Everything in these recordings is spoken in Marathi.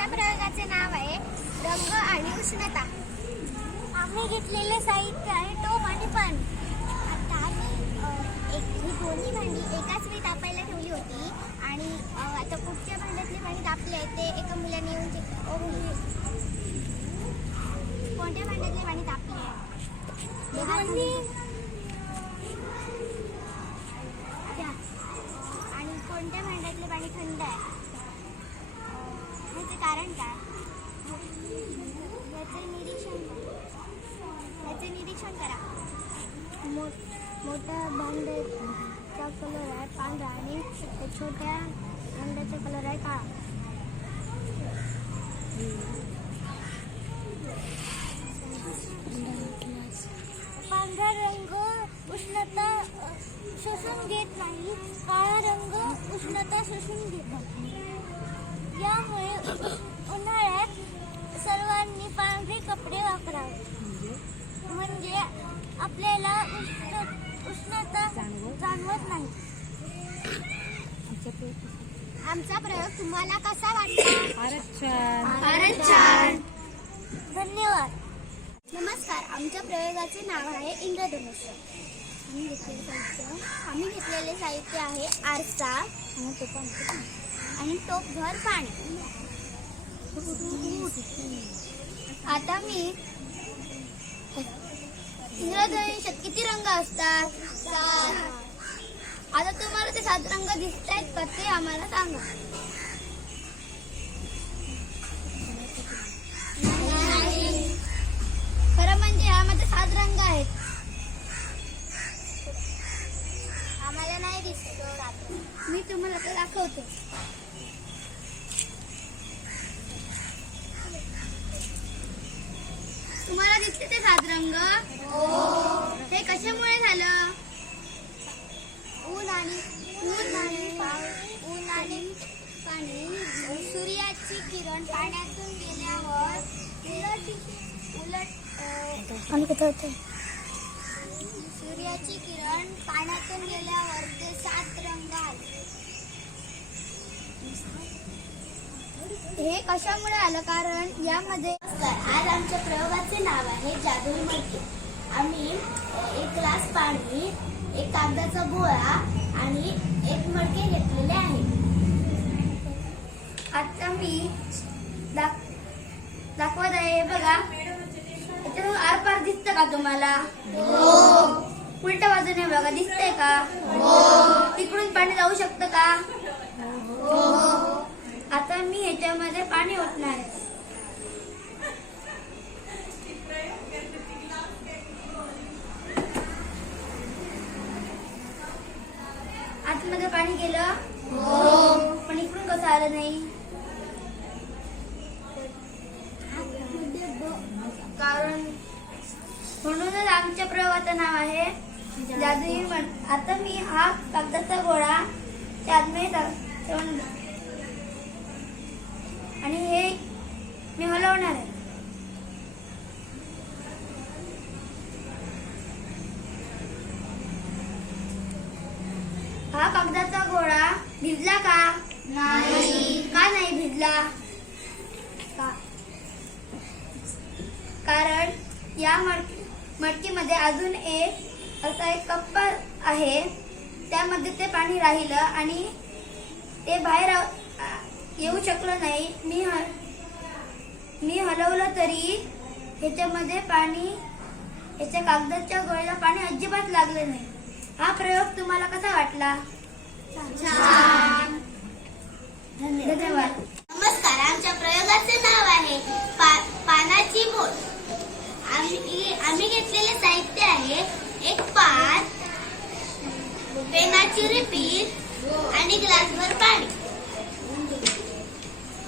आजच्या प्रयोगाचे नाव आहे. रंग आणि उष्णता. आम्ही घेतलेले साहित्य आहे टोप आणि पण आता आम्ही एक ही दोन्ही भांडी एकाच वेळी तापायला ठेवली होती. आणि आता कुठच्या भांड्यातली भांडी तापली आहे ते एका मुलाने येऊन कोणत्या भांड्यातली पाणी तापली आहे त्या. आणि कोणत्या भांड्यातले पाणी थंड आहे अं, कारण काय याचे निरीक्षण करा. याचे निरीक्षण करा. मो मोठ्या भांड्याचा कलर आहे पांढरा आणि छोट्या भांड्याचा कलर आहे काळा. पांढरा रंग उष्णता शोषून घेत नाही. काळा रंग उष्णता शोषून घेतो यामुळे उन्हाळ्यात सर्वांनी पांढरे कपडे वापरावे. म्हणजे आपल्याला उष्ण उष्णता जाणवत नाही. आमचा प्रयोग तुम्हाला कसा वाटला? धन्यवाद. नमस्कार. आमच्या प्रयोगाचे नाव आहे इंद्रधनुष्य. आम्ही घेतलेले साहित्य आम्ही घेतलेले साहित्य आहे आरसा. आणि टोपभर पाणी. आता मी इंद्रधनुष्यात किती रंग असतात? आता तुम्हाला ते सात रंग दिसत आहेत का ते आम्हाला सांगा. खरं म्हणजे यामध्ये सात रंग आहेत. आम्हाला नाही दिसत. मी तुम्हाला ते दाखवते तुम्हाला दिसते ते सात रंग? हे कशामुळे झालं? ऊन आणि ऊन आणि ऊन आणि पाणी. सूर्याची किरण पाण्यातून गेल्यावर उलट उलट आणि कसं होते? सूर्याची किरण पाण्यातून गेल्यावर ते सात रंग आले. हे कशामुळे आलं? कारण यामध्ये आज आमच्या प्रयोगाचे नाव आहे जादुई मडके. आम्ही एक ग्लास पाणी एक कागदाचा गोळा आणि एक मडके घेतलेले आहे. आता मी दाख दाखवत आहे हे बघा. याच्यातून आरपार दिसतं का तुम्हाला? उलट्या बाजूने बघा दिसतंय का? तिकडून पाणी जाऊ शकतं का? आता पाणी ओतणार आहे आतमध्ये पाणी गेलं. पण इकडून कसं आलं नाही? कारण म्हणूनच आमच्या प्रयोगाचं नाव आहे जादुई आता मी हा कागदाचा गोळा त्यात मी टाक- ठेवून दे. आणि हे मी हलवणार आहे हा कागदाचा गोळा भिजला का? नाही. का नाही भिजला? का? कारण या मटकीमध्ये अजून एक असा एक कप्प आहे. त्यामध्ये ते पाणी राहिलं आणि ते बाहेर येऊ शकलं नाही. मी हल मी हलवलं तरी ह्याच्यामध्ये पाणी ह्याच्या कागदाच्या गोळ्याला पाणी अजिबात लागलं नाही. हा प्रयोग तुम्हाला कसा वाटला? धन्यवाद. नमस्कार आमच्या प्रयोगाचे नाव आहे पा- पानाची बोल आम्ही आम्ही घेतलेले साहित्य आहे एक पान पेनाची रिपीट आणि ग्लासभर पाणी.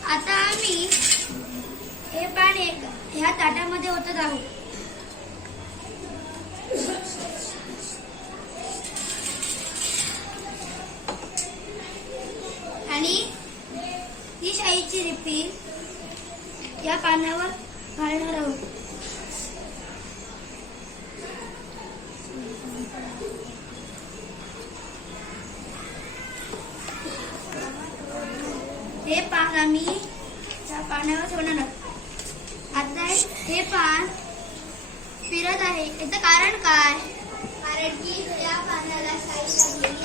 आता आम्ही हे पाणी ह्या ताटामध्ये ओतत आहोत. केळीची रिपी या पानावर घालणार आहोत. हे पान आम्ही त्या पानावर ठेवणार आहोत. आता हे पान फिरत आहे. याच कारण काय? कारण की या पानाला साईड लागलेली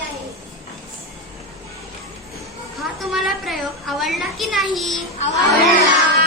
तुम्हाला प्रयोग आवडला की नाही? आवडला.